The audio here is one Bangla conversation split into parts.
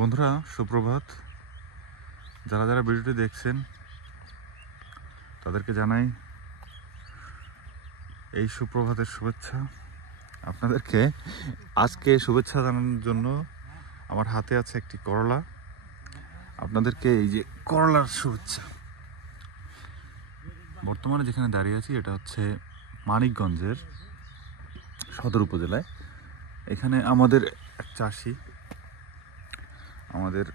বন্ধুরা সুপ্রভাত। যারা যারা ভিডিওটি দেখছেন তাদেরকে জানাই এই সুপ্রভাতের শুভেচ্ছা। আপনাদেরকে আজকে শুভেচ্ছা জানানোর জন্য আমার হাতে আছে একটি করলা। আপনাদেরকে এই যে করলার শুভেচ্ছা। বর্তমানে যেখানে দাঁড়িয়ে আছি এটা হচ্ছে মানিকগঞ্জের সদর উপজেলায়। এখানে আমাদের এক চাষি আমাদের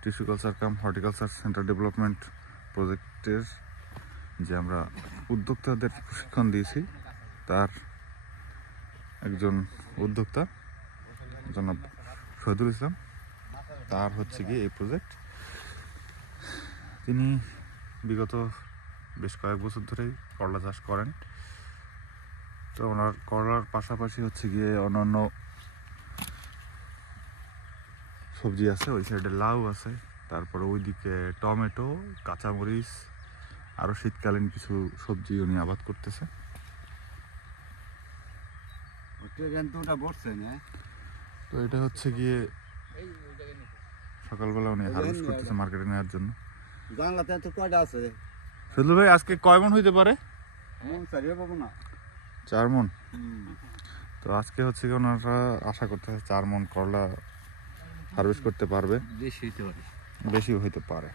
টিস্যু কালচার কাম হর্টিকালচার সেন্টার ডেভেলপমেন্ট প্রজেক্টের যে আমরা উদ্যোক্তাদের প্রশিক্ষণ দিয়েছি তার একজন উদ্যোক্তা জনাব শহীদুল ইসলাম, তার হচ্ছে গিয়ে এই প্রজেক্ট। তিনি বিগত বেশ কয়েক বছর ধরেই করলা চাষ করেন। তো ওনার করলার পাশাপাশি হচ্ছে গিয়ে অন্যান্য সবজি আছে, ওই সাইডে লাউ আছে, তারপরে ওইদিকে টমেটো, কাঁচামরিচ, আরও শীতকালীন কিছু সবজি উনি আবাদ করতেছে। তো এটা হচ্ছে গিয়ে সকালবেলা উনি হারভেস্ট করতেছে মার্কেটে নেওয়ার জন্য। শহীদুল ভাই, আজকে কয় মন হইতে পারে? 4 মন। তো আজকে হচ্ছে কি ওনারা আশা করতেছে 4 মন করলা হারভেস্ট করতে পারবে, বেশিও হইতে পারে।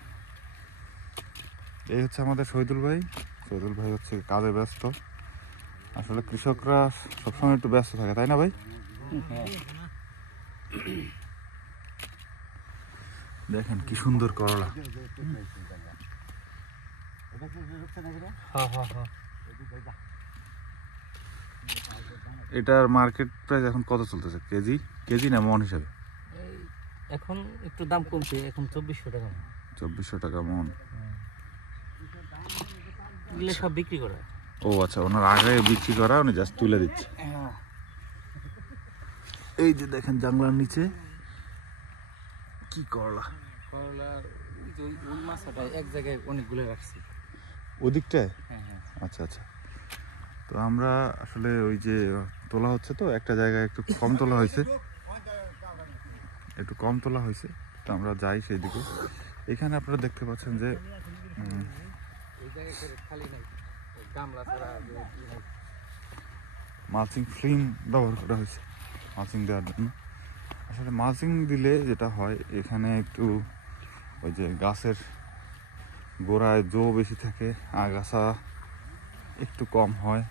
এই হচ্ছে আমাদের শহীদুল ভাই। শহীদুল ভাই হচ্ছে কাজে ব্যস্ত। আসলে কৃষকরা সবসময় একটু ব্যস্ত থাকে, তাই না ভাই? দেখেন কি সুন্দর করলা। এটার মার্কেট প্রাইস এখন কত চলতেছে? কেজি কেজি না মন হিসাবে? এখন একটু দাম কমছে, এখন 2400 টাকা। 2400 টাকা মন। এগুলো সব বিক্রি করা। ও আচ্ছা, ওনার আগে বিক্রি করা, উনি জাস্ট তুলে দিচ্ছে। এই যে দেখেন জানলার নিচে কি করলা। করলার ওই মাছটা এক জায়গায় অনেকগুলো রাখছি ওদিকটায়। হ্যাঁ। আচ্ছা আচ্ছা। তো আমরা আসলে ওই যে তোলা হচ্ছে, তো একটা জায়গায় একটু কম তোলা হয়েছে, তো আমরা যাই সেই দিকে। এখানে আপনারা দেখতে পাচ্ছেন যে মালচিং ফিল্ম ব্যবহার করা হয়েছে মালচিং দেওয়ার জন্য। আসলে মালচিং দিলে যেটা হয়, এখানে একটু ওই যে গাছের গোড়ায় জো বেশি থাকে, আগাছা একটু কম হয়।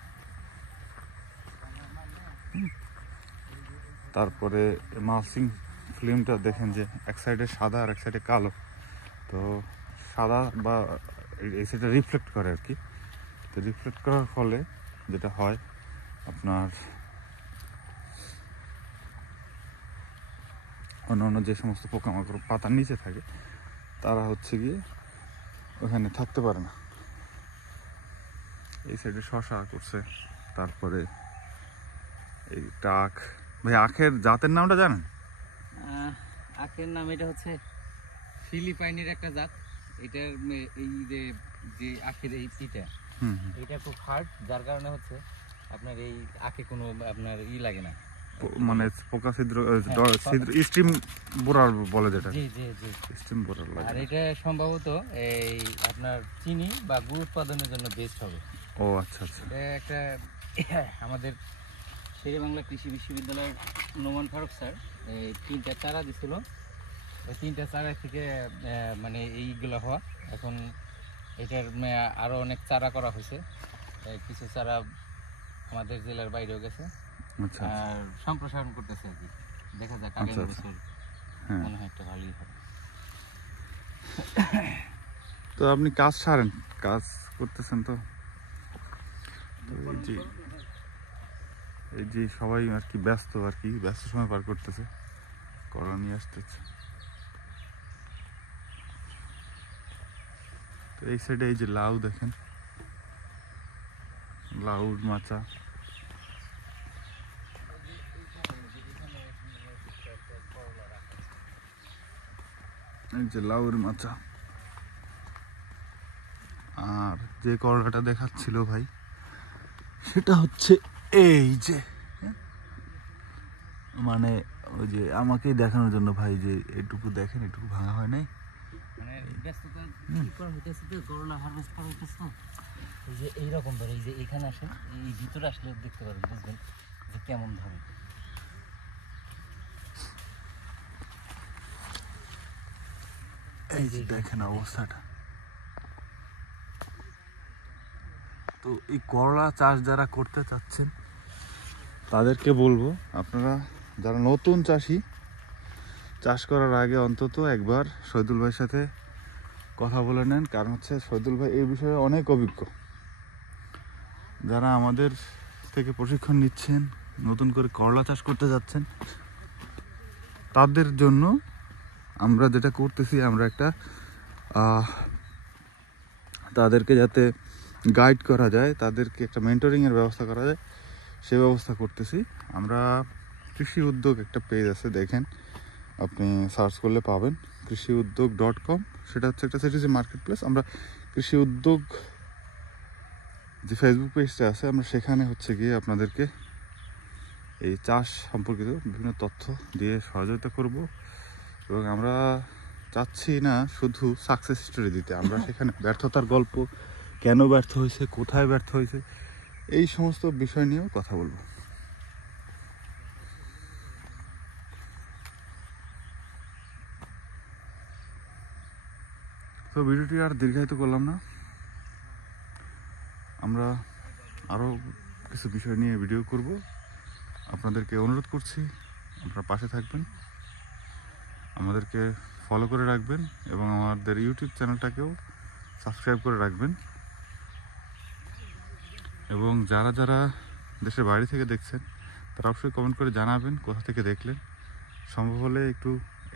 তারপরে মালচিং ফিল্মটা দেখেন যে এক সাইডে সাদা আর এক সাইডে কালো। তো সাদা বা এই সাইডে রিফ্লেক্ট করে আর কি। তো রিফ্লেক্ট করার ফলে যেটা হয়, আপনার অন্য যে সমস্ত পোকামাকড় পাতার নিচে থাকে তারা হচ্ছে গিয়ে ওখানে থাকতে পারে না। এই সাইডে শশা করছে, তারপরে এই আখ। ভাই, আখের জাতের নামটা জানেন? আখের নাম এটা হচ্ছে ফিলিপাইনের একটা জাত। এটার এই যে যে আখের এই ইটা, এটা খুব হার্ড, যার কারণে হচ্ছে আপনার এই আখে কোনো আপনার লাগে না, মানে পোকা ছিদ্র স্টিম বোরার বলে যেটা। জি জি জি, স্টিম বোরার লাগে। আর এটা সম্ভবত এই আপনার চিনি বা গুড় উৎপাদনের জন্য বেস্ট হবে। ও আচ্ছা আচ্ছা। এটা একটা আমাদের শেরেবাংলা কৃষি বিশ্ববিদ্যালয়ের নোমান ফারুক স্যার এই 3টা চারা দিছিল। এই 3টা চারা থেকে মানে এইগুলো হওয়া। এখন এটার আরো অনেক চারা করা হয়েছে, কিছু চারা আমাদের জেলার বাইরেও গেছে। আচ্ছা, আর সম্প্রসারণ করতেছে আর কি। দেখা যাক আগামী বছর মনে হয় একটা ভালোই হবে। তো আপনি কাজ সারেন, কাজ করতেছেন তো এই যে সবাই আর কি ব্যস্ত, ব্যস্ত সময় পার করতেছে, করলা নিয়ে আসতেছে। তো এই সাইডে এই যে লাউ দেখেন, লাউর মাচা। এই যে লাউর মাচা। আর যে করলাটা দেখাচ্ছিল ভাই, সেটা হচ্ছে এই যে মানে ওই যে আমাকেই দেখানোর জন্য ভাই যে এটুকু দেখেন, এটুকু ভাঙা হয় নাই। মানে ব্যস্ততা কি করা হইতেছে তো, করলা হারভেস্ট করা হইতেছে না। এই যে এইরকম ধরে, এই যে এখানে আসেন, এই ভিতরে আসলে দেখতে পারেন, বুঝবেন যে কেমন ধরে। এই যে দেখেন অবস্থাটা। তো এই করলা চাষ যারা করতে চাচ্ছেন তাদেরকে বলবো, আপনারা যারা নতুন চাষি, চাষ করার আগে অন্তত একবার শহীদুল ভাইয়ের সাথে কথা বলে নেন। কারণ হচ্ছে শহীদুল ভাই এই বিষয়ে অনেক অভিজ্ঞ। যারা আমাদের থেকে প্রশিক্ষণ নিচ্ছেন, নতুন করে করলা চাষ করতে যাচ্ছেন, তাদের জন্য আমরা যেটা করতেছি, আমরা একটা তাদেরকে যাতে গাইড করা যায়, তাদেরকে একটা মেন্টরিংয়ের ব্যবস্থা করা যায়, সে ব্যবস্থা করতেছি আমরা। কৃষি উদ্যোগ একটা পেজ আছে, দেখেন, আপনি সার্চ করলে পাবেন, কৃষিউদ্যোগ.com। সেটা হচ্ছে একটা সিটিজেন মার্কেট প্লেস। আমরা কৃষি উদ্যোগ যে ফেসবুক পেজটা আছে, আমরা সেখানে হচ্ছে গিয়ে আপনাদেরকে এই চাষ সম্পর্কিত বিভিন্ন তথ্য দিয়ে সহযোগিতা করব। এবং আমরা চাচ্ছি না শুধু সাকসেস স্টোরি দিতে, আমরা সেখানে ব্যর্থতার গল্প, কেন ব্যর্থ হয়েছে, কোথায় ব্যর্থ হয়েছে, এই সমস্ত বিষয় নিয়েও কথা বলবো। তো ভিডিওটি আর দীর্ঘায়িত করলাম না, আমরা আরও কিছু বিষয় নিয়ে ভিডিও করব। আপনাদেরকে অনুরোধ করছি, আপনারা পাশে থাকবেন, আমাদেরকে ফলো করে রাখবেন এবং আমাদের ইউটিউব চ্যানেলটাকেও সাবস্ক্রাইব করে রাখবেন। এবং যারা যারা দেশের বাইরে থেকে দেখছেন তারা অবশ্যই কমেন্ট করে জানাবেন কোথা থেকে দেখলেন। সম্ভব হলে একটু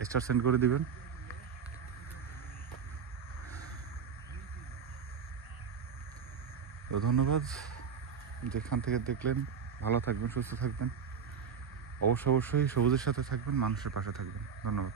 স্টার সেন্ড করে দিবেন। তো ধন্যবাদ, যেখান থেকে দেখলেন। ভালো থাকবেন, সুস্থ থাকবেন, অবশ্যই সবুজের সাথে থাকবেন, মানুষের পাশে থাকবেন। ধন্যবাদ।